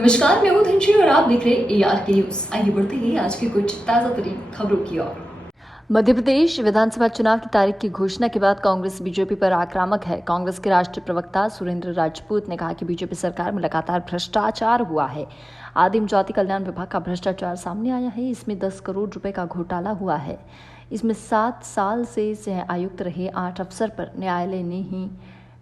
नमस्कार, मैं हूं धनश्री और आप देख रहे हैं ARK न्यूज। आइए बढ़ते हैं आज की कुछ ताजा तरीन खबरों की ओर। मध्य प्रदेश विधानसभा चुनाव की तारीख की घोषणा के बाद कांग्रेस बीजेपी पर आक्रामक है। कांग्रेस के राष्ट्रीय प्रवक्ता सुरेंद्र राजपूत ने कहा कि बीजेपी सरकार में लगातार भ्रष्टाचार हुआ है। आदिम जाति कल्याण विभाग का भ्रष्टाचार सामने आया है। इसमें 10 करोड़ रुपए का घोटाला हुआ है। इसमें 7 साल से सह आयुक्त रहे 8 अफसर पर न्यायालय ने ही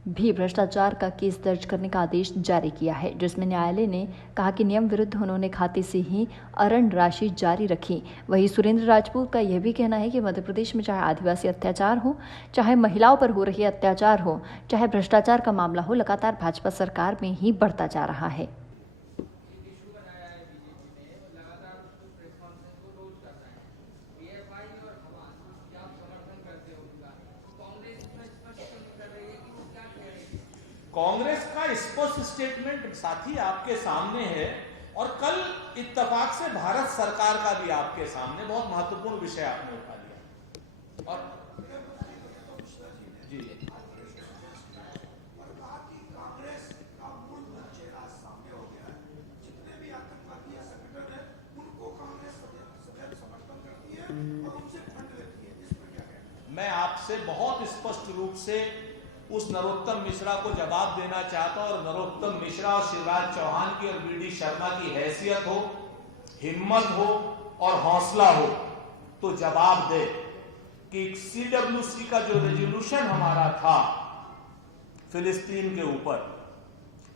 भी भ्रष्टाचार का केस दर्ज करने का आदेश जारी किया है, जिसमें न्यायालय ने कहा कि नियम विरुद्ध उन्होंने खाते से ही अरण राशि जारी रखी। वहीं सुरेंद्र राजपूत का यह भी कहना है कि मध्य प्रदेश में चाहे आदिवासी अत्याचार हो, चाहे महिलाओं पर हो रही अत्याचार हो, चाहे भ्रष्टाचार का मामला हो, लगातार भाजपा सरकार में ही बढ़ता जा रहा है। कांग्रेस का स्पष्ट स्टेटमेंट साथी आपके सामने है और कल इत्तेफाक से भारत सरकार का भी आपके सामने बहुत महत्वपूर्ण विषय आपने उठा लिया। और जी मैं आपसे बहुत स्पष्ट रूप से उस नरोत्तम मिश्रा को जवाब देना चाहता हूं और नरोत्तम मिश्रा और शिवराज चौहान की और बीडी शर्मा की हैसियत हो, हिम्मत हो और हौसला हो तो जवाब दे कि CWC का जो रेजोल्यूशन हमारा था फिलिस्तीन के ऊपर,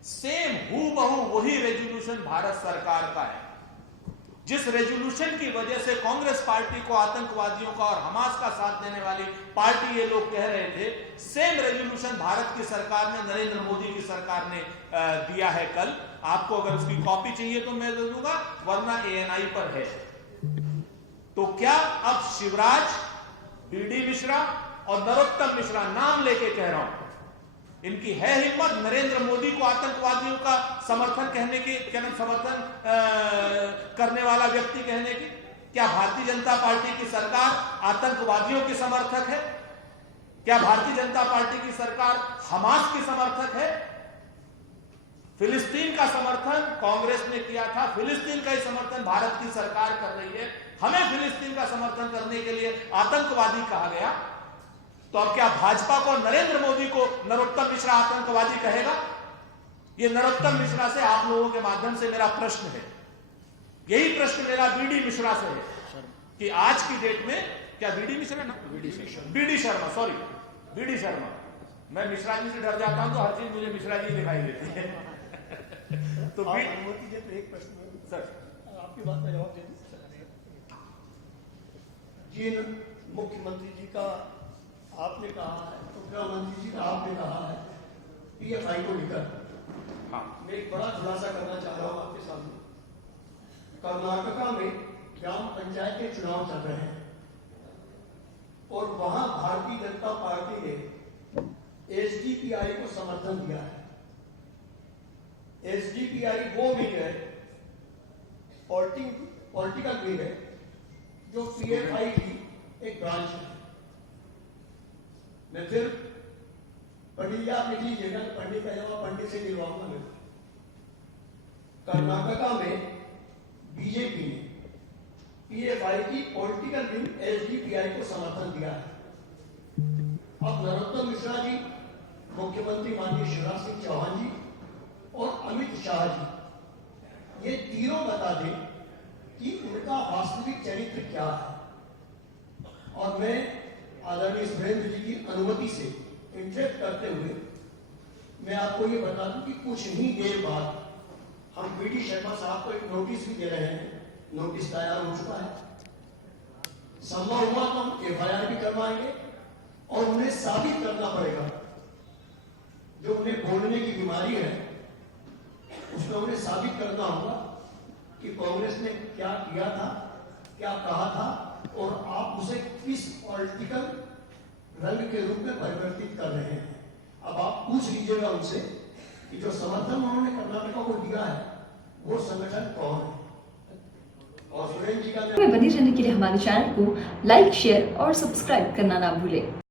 सेम हूबहू वही रेजोल्यूशन भारत सरकार का है। जिस रेजोल्यूशन की वजह से कांग्रेस पार्टी को आतंकवादियों का और हमास का साथ देने वाली पार्टी ये लोग कह रहे थे, सेम रेजोल्यूशन भारत की सरकार ने, नरेंद्र मोदी की सरकार ने दिया है कल। आपको अगर उसकी कॉपी चाहिए तो मैं दे दूंगा, वरना ANI पर है। तो क्या अब शिवराज, बीडी मिश्रा और नरोत्तम मिश्रा, नाम लेके कह रहा हूं, इनकी है हिम्मत नरेंद्र मोदी को आतंकवादियों का समर्थन कहने की, समर्थन करने वाला व्यक्ति कहने की? क्या भारतीय जनता पार्टी की सरकार आतंकवादियों की समर्थक है? क्या भारतीय जनता पार्टी की सरकार हमास की समर्थक है? फिलिस्तीन का समर्थन कांग्रेस ने किया था, फिलिस्तीन का ही समर्थन भारत की सरकार कर रही है। हमें फिलिस्तीन का समर्थन करने के लिए आतंकवादी कहा गया, तो अब क्या भाजपा को, नरेंद्र मोदी को नरोत्तम मिश्रा आतंकवादी कहेगा? ये नरोत्तम मिश्रा से आप लोगों के माध्यम से मेरा प्रश्न है, यही प्रश्न मेरा बीडी मिश्रा से है कि आज की डेट में, क्या बीडी मिश्रा ना, BD Sharma, sorry BD Sharma, मैं मिश्रा जी से डर जाता हूं तो हर चीज मुझे मिश्रा जी दिखाई देती है। तो एक प्रश्न सर, आपकी बात का जवाब दे जिन मुख्यमंत्री जी का आपने कहा है, तो गृह मंत्री जी का आपने कहा है PFI को लेकर, हाँ, मैं एक बड़ा खुलासा करना चाह रहा हूं आपके सामने। कर्नाटका में ग्राम पंचायत के चुनाव चल रहे हैं और वहां भारतीय जनता पार्टी ने SDPI को समर्थन दिया है। SDPI वो विंग है, पॉलिटिकल विंग है, जो PFI की एक ब्रांच है। मैं फिर पंडित आप लिख लीजिएगा, पंडित का जवाब पंडित से दिलवाऊंगा मैं। कर्नाटका में बीजेपी ने PFI की पॉलिटिकल विंग SDPI को समर्थन दिया है। अब नरोत्तम मिश्रा जी, मुख्यमंत्री माननीय शिवराज सिंह चौहान जी और अमित शाह जी, ये तीनों बता दें कि उनका वास्तविक चरित्र क्या है। और मैं आदरणीय सुरेंद्र जी की अनुमति से इंटरेक्ट करते हुए मैं आपको ये बता दूं कि कुछ ही देर बाद हम बीडी शर्मा साहब को एक नोटिस भी दे रहे हैं। नोटिस तैयार हो चुका है। संभव हुआ तो हम FIR भी करवाएंगे और उन्हें साबित करना पड़ेगा, जो उन्हें बोलने की बीमारी है उसमें उन्हें साबित करना होगा कि कांग्रेस ने क्या किया था, क्या कहा था और आप उसे किस पॉलिटिकल रंग के रूप में परिवर्तित कर रहे हैं। अब आप पूछ लीजिएगा उनसे कि जो समर्थन उन्होंने कर्नाटका को दिया है वो संगठन कौन है। और सुरेंद्र जी का बने रहने के लिए हमारे चैनल को लाइक, शेयर और सब्सक्राइब करना ना भूलें।